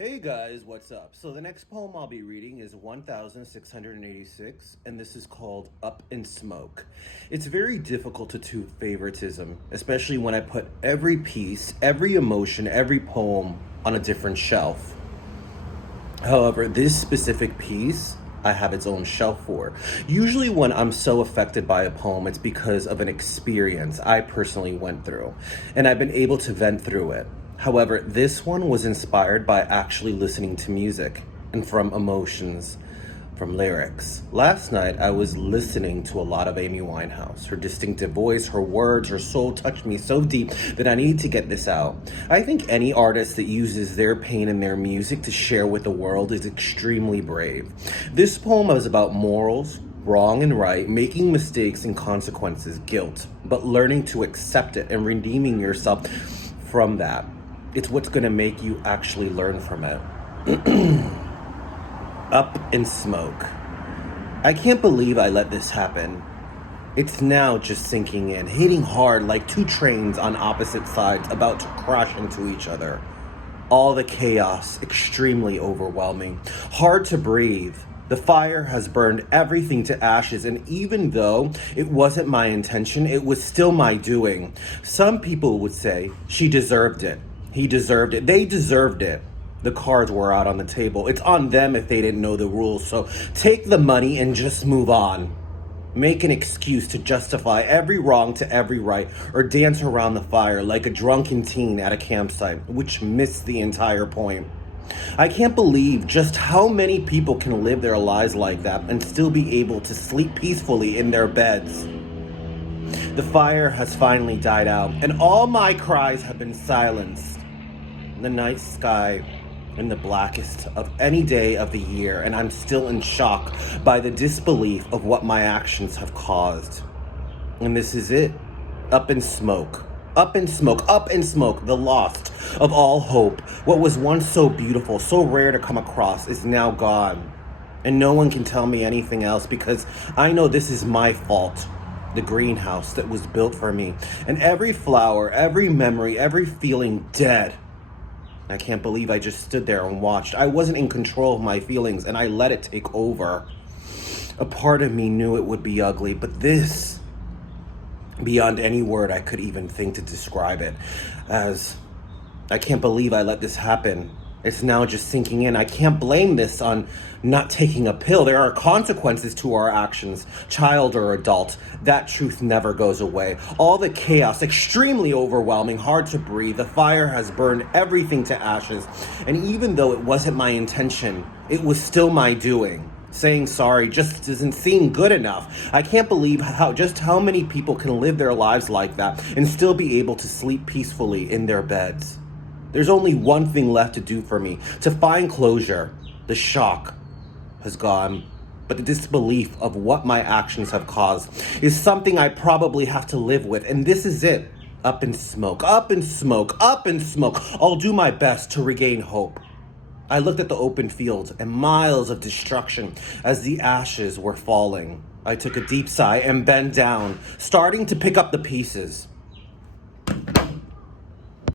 Hey guys, what's up? So the next poem I'll be reading is 1686, and this is called Up in Smoke. It's very difficult to do favoritism, especially when I put every piece, every emotion, every poem on a different shelf. However, this specific piece, I have its own shelf for. Usually when I'm so affected by a poem, it's because of an experience I personally went through, and I've been able to vent through it. However, this one was inspired by actually listening to music and from emotions, from lyrics. Last night, I was listening to a lot of Amy Winehouse. Her distinctive voice, her words, her soul touched me so deep that I needed to get this out. I think any artist that uses their pain in their music to share with the world is extremely brave. This poem is about morals, wrong and right, making mistakes and consequences, guilt, but learning to accept it and redeeming yourself from that. It's what's going to make you actually learn from it. Up in smoke. I can't believe I let this happen. It's now just sinking in, hitting hard like two trains on opposite sides about to crash into each other. All the chaos, extremely overwhelming, hard to breathe. The fire has burned everything to ashes, and even though it wasn't my intention, it was still my doing. Some people would say she deserved it. He deserved it. They deserved it. The cards were out on the table. It's on them if they didn't know the rules. So take the money and just move on. Make an excuse to justify every wrong to every right, or dance around the fire like a drunken teen at a campsite, which missed the entire point. I can't believe just how many people can live their lives like that and still be able to sleep peacefully in their beds. The fire has finally died out, and all my cries have been silenced. The night sky in the blackest of any day of the year, and I'm still in shock by the disbelief of what my actions have caused. And this is it. Up in smoke. Up in smoke. Up in smoke. The lost of all hope. What was once so beautiful, so rare to come across, is now gone. And no one can tell me anything else because I know this is my fault. The greenhouse that was built for me. And every flower, every memory, every feeling dead. I can't believe I just stood there and watched. I wasn't in control of my feelings, and I let it take over. A part of me knew it would be ugly, but this, beyond any word I could even think to describe it, as I can't believe I let this happen. It's now just sinking in. I can't blame this on not taking a pill. There are consequences to our actions, child or adult. That truth never goes away. All the chaos, extremely overwhelming, hard to breathe. The fire has burned everything to ashes. And even though it wasn't my intention, it was still my doing. Saying sorry just doesn't seem good enough. I can't believe how many people can live their lives like that and still be able to sleep peacefully in their beds. There's only one thing left to do for me, to find closure. The shock has gone, but the disbelief of what my actions have caused is something I probably have to live with, and this is it. Up in smoke, up in smoke, up in smoke. I'll do my best to regain hope. I looked at the open fields and miles of destruction as the ashes were falling. I took a deep sigh and bent down, starting to pick up the pieces.